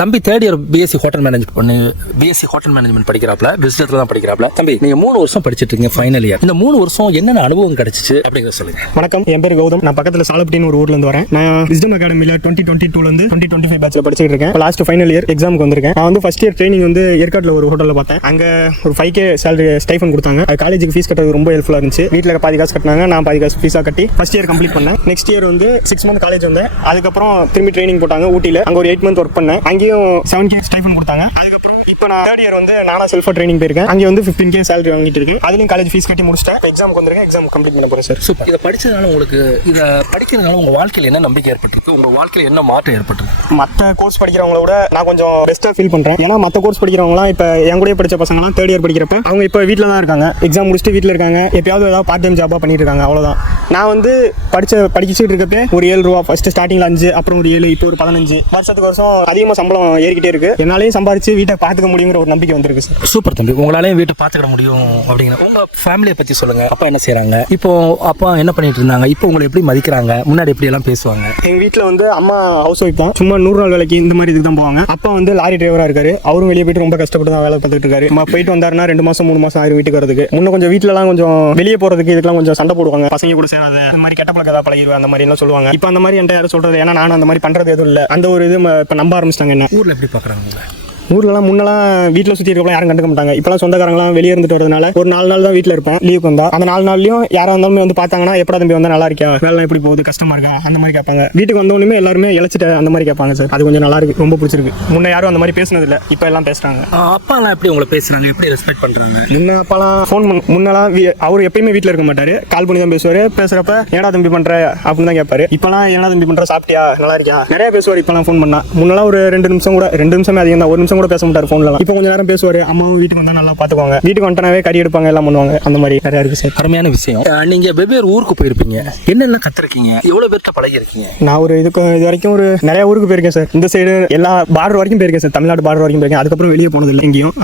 தம்பி third year BSc hotel management படிக்கிறாப்ல, பிசினஸ்ல தான் படிக்கிறாப்ல. தம்பி நீங்க 3 வருஷம் படிச்சிட்டு இருக்கீங்க, ஃபைனல் இயர். இந்த 3 வருஷம் என்னென்ன அனுபவம் கிடைச்சிச்சு அப்படிங்கறத சொல்லுங்க. வணக்கம், என் பேர் கௌதம். நான் பக்கத்துல சாலப்பட்டின்னு ஒரு ஊர்ல இருந்து வரேன். நான் விஸ்டம் அகாடமில 2022 இருந்து 2025 பேட்ச்ல படிச்சிட்டு இருக்கேன். லாஸ்ட் ஃபைனல் இயர் எக்ஸாமுக்கு வந்திருக்கேன். நான் வந்து ஃபர்ஸ்ட் இயர் ட்ரைனிங் வந்து ஏற்காட்டில் ஒரு ஹோட்டல்ல பார்த்தேன். அங்க ஒரு 5K சேலரி ஸ்டைஃபன் கொடுத்தாங்க. அது காலேஜுக்கு ஃபீஸ் கட்டுறது ரொம்ப ஹெல்ப்ஃபுல்லா இருந்துச்சு. வீட்டில் பாதி காசு கட்டினாங்க, நான் பாதி காசு ஃபீஸா கட்டி ஃபர்ஸ்ட் இயர் கம்ப்ளீட் பண்ணேன். நெக்ஸ்ட் இயர் வந்து 6 மந்த் காலேஜ் வந்தேன். அதுக்கப்புறம் திரும்பி ட்ரைனிங் போட்டாங்க ஊட்டில. அங்க ஒரு 8 மந்த் ஒர்க் பண்ணேன். அங்கேயும் 7K ஸ்டைஃபன் கொடுத்தாங்க. அதுக்கப்புறம் இப்போ நான் தேர்ட் இயர் வந்து நானா செல்ஃபா ட்ரைனிங் போயிருக்கேன். அங்கே வந்து 15K சேலரி வாங்கிட்டு இருக்கேன். அதுலயும் காலேஜ் ஃபீஸ் கட்டி முடிச்சிட்டேன். எக்ஸாமுக்கு வந்திருக்கேன். எக்ஸாம் கம்ப்ளீட் பண்ண போறேன் சார். சூப்பர். இதை படிச்சதுனால உங்களுக்கு, இதை படிக்கிறதுனால உங்க வாழ்க்கையில் என்ன நம்பிக்கை ஏற்பட்டிருக்கு? உங்க வாழ்க்கையில் என்ன மாற்றம் ஏற்பட்டிருக்கு? மற்ற கோர்ஸ் படிக்கிறவங்கள விட நான் கொஞ்சம் பெஸ்ட்டாக ஃபீல் பண்ணுறேன். ஏன்னா மற்ற கோர்ஸ் படிக்கிறவங்களாம் இப்போ என் கூட படித்த பசங்களாம் தேர்ட் இயர் படிக்கிறப்ப அவங்க இப்போ வீட்டில் தான் இருக்காங்க. எக்ஸாம் முடிச்சுட்டு வீட்டில் இருக்காங்க. எப்பயாவது ஏதாவது பார்ட் டைம் ஜாபாக பண்ணிட்டு இருக்காங்க, அவ்வளோதான். நான் வந்து படிச்சுட்டு இருக்கப்பே ஒரு 7 ரூபா ஃபர்ஸ்ட் ஸ்டார்டிங்கில் 5, அப்புறம் ஒரு 7, இப்போ ஒரு 15, வருஷத்துக்கு வருஷம் அதிகமாக சம்பளம் ஏறிக்கிட்டே இருக்கு. என்னாலையும் சம்பாரிச்சு வீட்டை பார்த்துக்க முடியுங்கிற ஒரு நம்பிக்கை வந்திருக்கு சார். சூப்பர் தம்பி, உங்களாலையும் வீட்டை பார்த்துக்கிட முடியும் அப்படிங்கிற. உங்க ஃபேமிலியை பற்றி சொல்லுங்க. அப்பா என்ன செய்றாங்க? இப்போ அப்பா என்ன பண்ணிட்டு இருந்தாங்க? இப்போ உங்களை எப்படி மதிக்கிறாங்க? முன்னாடி எப்படி எல்லாம் பேசுவாங்க? எங்க வீட்டில் வந்து அம்மா ஹவுஸ் ஒய்ஃப் தான். சும்மா 100 நாள் வேலைக்கு இந்த மாதிரி இதுக்கு தான் போவாங்க. அப்பா வந்து லாரி டிரைவரா இருக்காரு. அவரும் வெளியே போயிட்டு ரொம்ப கஷ்டப்பட்டு தான் வேலை பார்த்துட்டு இருக்காரு. போயிட்டு வந்தாருன்னா 2 மாசம் 3 மாசம் ஆயிரம் வீட்டுக்கு வரதுக்கு. முன்ன கொஞ்சம் வீட்டுலலாம் கொஞ்சம் வெளியே போறதுக்கு இதுக்கெல்லாம் கொஞ்சம் சண்டை போடுவாங்க. பசங்க கூட சேராத, இந்த மாதிரி கெட்ட பழக்கம் ஏதாவது பழகிடுவேன் அந்த மாதிரி எல்லாம் சொல்லுவாங்க. இப்போ அந்த மாதிரி என்கிட்ட யாரும் சொல்றது, ஏன்னா நானும் அந்த மாதிரி பண்றது எதுவும் இல்லை. அந்த ஒரு இது இப்போ நம்ப ஆரம்பிச்சிட்டாங்க. என்ன ஊர்ல எப்படி பாக்குறாங்க? ஊர்லலாம் முன்னெல்லாம் வீட்டில் சுற்றி இருக்கலாம் யாரும் கண்டுக்க மாட்டாங்க. இப்போலாம் சொந்தக்காரங்களாம் வெளியே இருந்துட்டு வரதுனால ஒரு 4 நாள் தான் வீட்டில் இருப்பேன். லீவுக்கு வந்தா அந்த 4 நாள்லையும் யாராக இருந்தாலும் வந்து பார்த்தாங்கன்னா எப்படா தம்பி வந்தால் நல்லா இருக்கா, வேலை எப்படி போகுது, கஷ்டமா இருக்கா, அந்த மாதிரி கேட்பாங்க. வீட்டுக்கு வந்தோடனே எல்லாருமே இழைச்சிட்டு அந்த மாதிரி கேட்பாங்க சார். அது கொஞ்சம் நல்லா இருக்கு, ரொம்ப பிடிச்சிருக்கு. முன்ன யாரும் அந்த மாதிரி பேசினது இல்லை, இப்போ எல்லாம் பேசுறாங்க. அப்பா எல்லாம் எப்படி உங்களை பேசுறாங்க, எப்படி ரெஸ்பெக்ட் பண்றாங்க? முன்ன அப்பெல்லாம் ஃபோன் முன்னெல்லாம் அவர் எப்பயுமே வீட்டில் இருக்க மாட்டாரு. கால் பண்ணி தான் பேசுவார். பேசுறப்ப ஏடா தம்பி பண்ற அப்படின்னு தான் கேட்பாரு. இப்பெல்லாம் ஏடா தம்பி பண்ற, சாப்பிட்டியா, நல்லா இருக்கியா, நிறைய பேசுவார். இப்பெல்லாம் ஃபோன் பண்ணா முன்னெல்லாம் ஒரு 2 நிமிஷம் கூட, 2 நிமிஷமே அதிகம் தான், 1 நிமிஷம் கூட பேச மாட்டார் ஃபோன்ல. இப்போ கொஞ்சம் நேரம் பேசுவாரு. அம்மாவும் வீட்டுக்கு வந்தா நல்லா பாத்துக்குவாங்க. வீட்டுக்கு வந்துட்டாவே கறி எடுப்பாங்க, எல்லாம் பண்ணுவாங்க. அந்த மாதிரி நிறைய இருக்கு சார். அருமையான விஷயம். நீங்க வெவ்வேறு ஊருக்கு போயிருப்பீங்க, என்னெல்லாம் கத்துருக்கீங்க, எவ்வளவு பேர்கிட்ட பழகி இருக்கீங்க? நான் ஒரு இது வரைக்கும் ஒரு நிறைய ஊருக்கு போயிருக்கேன் சார். இந்த சைடு எல்லா பார்டர் வரைக்கும் போயிருக்கேன் சார். தமிழ்நாடு பார்டர் வரைக்கும் போயிருக்கேன். அதுக்கப்புறம் வெளியே போனது இல்லை எங்கேயும்.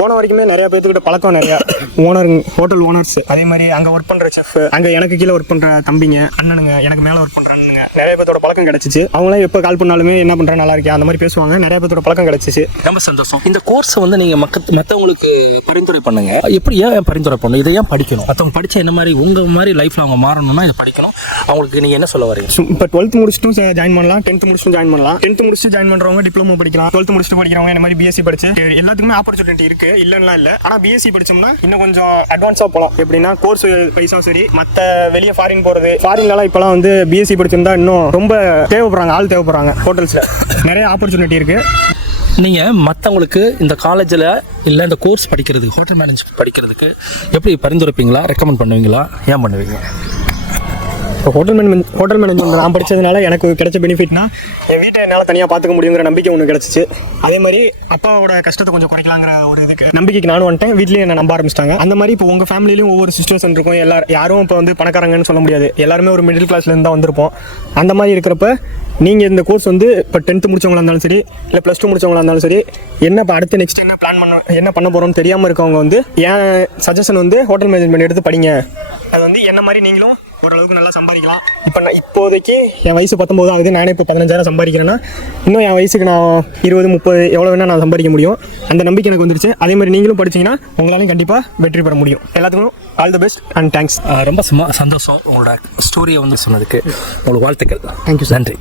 போன வரைக்குமே நிறைய பேர்த்துக்கிட்ட பழக்கம், நிறைய ஓனர், ஹோட்டல் ஓனர்ஸ், அதே மாதிரி அங்க ஒர்க் பண்ற செஃப், அங்க எனக்கு கீழே ஒர்க் பண்ற தம்பிங்க, அண்ணனுங்க, எனக்கு மேல ஒர்க் பண்ற அண்ணனுங்க, நிறைய பேர்த்தோட பழக்கம் கிடைச்சிச்சு. அவங்களாம் எப்போ கால் பண்ணாலுமே என்ன பண்றேன், நல்லா இருக்கியா, அந்த மாதிரி பேசுவாங்க. நிறைய பேர்த்தோட பழக்கம் கிடைச்சிச்சு. ரொம்ப சந்தோஷம். இந்த கோர்ஸ் வந்து நீங்க மற்றவங்களுக்கு பரிந்துரை பண்ணுங்க. எப்படி ஏன் பரிந்துரை பண்ணணும், இதை ஏன் படிக்கணும்? மற்றவங்க படிச்சா என்ன மாதிரி உங்க மாதிரி லைஃப்ல அவங்க மாறணும்னா இதை படிக்கணும். அவங்களுக்கு நீங்க என்ன சொல்ல வரீங்க? இப்போ 12th முடிச்சுட்டும் ஜாயின் பண்ணலாம், 10th முடிச்சுட்டும் ஜாயின் பண்ணலாம். 10th முடிச்சுட்டு ஜாயின் பண்றவங்க டிப்ளமோ படிக்கலாம். 12th முடிச்சுட்டு படிக்கிறவங்க இந்த மாதிரி பிஎஸ்சி படிச்சு எல்லாத்துக்குமே ஆப்பர்ச்சுனிட்டி இருக்கு, இல்லைன்னா இல்லை. ஆனால் பிஎஸ்சி படிச்சோம்னா இன்னும் கொஞ்சம் அட்வான்ஸாக போகலாம். எப்படின்னா கோர்ஸ் பைசா சரி, மற்ற வெளியே ஃபாரின் போகிறது, ஃபாரின்லாம் இப்போலாம் வந்து பிஎஸ்சி படிச்சிருந்தா இன்னும் ரொம்ப தேவைப்படுறாங்க, ஆள் தேவைப்படுறாங்க. ஹோட்டல்ஸில் நிறைய ஆப்பர்ச்சுனிட்டி இருக்கு. நீங்கள் மற்றவங்களுக்கு இந்த காலேஜில் இல்லை இந்த கோர்ஸ் படிக்கிறதுக்கு, ஹோட்டல் மேனேஜ்மெண்ட் படிக்கிறதுக்கு எப்படி பரிந்துரைப்பீங்களா, ரெக்கமெண்ட் பண்ணுவீங்களா, ஏன் பண்ணுவீங்க? இப்போ ஹோட்டல் மேனேஜ்மெண்ட் நான் படித்ததுனால எனக்கு கிடைச்ச பெனிஃபிட்னா, என் வீட்டை என்னால் தனியாக பார்த்துக்க முடியுங்கிற நம்பிக்கை ஒன்று கிடச்சிச்சு. அதே மாதிரி அப்பாவோட கஷ்டத்தை கொஞ்சம் குறைக்கலாங்கிற ஒரு இதுக்கு நம்பிக்கைக்கு நானும் வந்துட்டேன். வீட்லேயும் என்ன நம்ப ஆரம்பிச்சிட்டாங்க. அந்த மாதிரி இப்போ உங்கள் ஃபேமிலியிலும் ஒவ்வொரு சிச்சுவேஷன் இருக்கும். யாரும் இப்போ வந்து பணக்காரங்கன்னு சொல்ல முடியாது. எல்லாருமே ஒரு மிடில் கிளாஸ்லேருந்து தான் வந்திருப்போம். அந்த மாதிரி இருக்கிறப்ப நீங்கள் இந்த கோர்ஸ் வந்து இப்போ 10th முடிச்சவங்களா இருந்தாலும் சரி, இல்லை +2 முடிச்சவங்களா இருந்தாலும் சரி, என்ன இப்போ அடுத்து நெக்ஸ்ட் என்ன பண்ண போகிறோம்னு தெரியாமல் இருக்கவங்க வந்து என் சஜஷன் வந்து ஹோட்டல் மேனேஜ்மெண்ட் எடுத்து படிங்க. அது வந்து என்ன மாதிரி நீங்களும் ஓரளவுக்கு நல்லா சம்பாதிக்கலாம். இப்போ நான் இப்போதைக்கு என் வயசு 19 ஆகுது. நானே இப்போ 15,000 சம்பாதிக்கிறேன்னா இன்னும் என் வயசுக்கு நான் 20, 30 எவ்வளோ வேணால் நான் சம்பாதிக்க முடியும். அந்த நம்பிக்கை எனக்கு வந்துருச்சு. அதே மாதிரி நீங்களும் படிச்சிங்கன்னா உங்களாலையும் கண்டிப்பாக வெற்றி பெற முடியும். எல்லாத்துக்கும் all the best and thanks. ரொம்ப சந்தோஷம் உங்களோட ஸ்டோரியை வந்து சொன்னதுக்கு. உங்களுக்கு வாழ்த்துக்கள். தேங்க்யூ, நன்றி.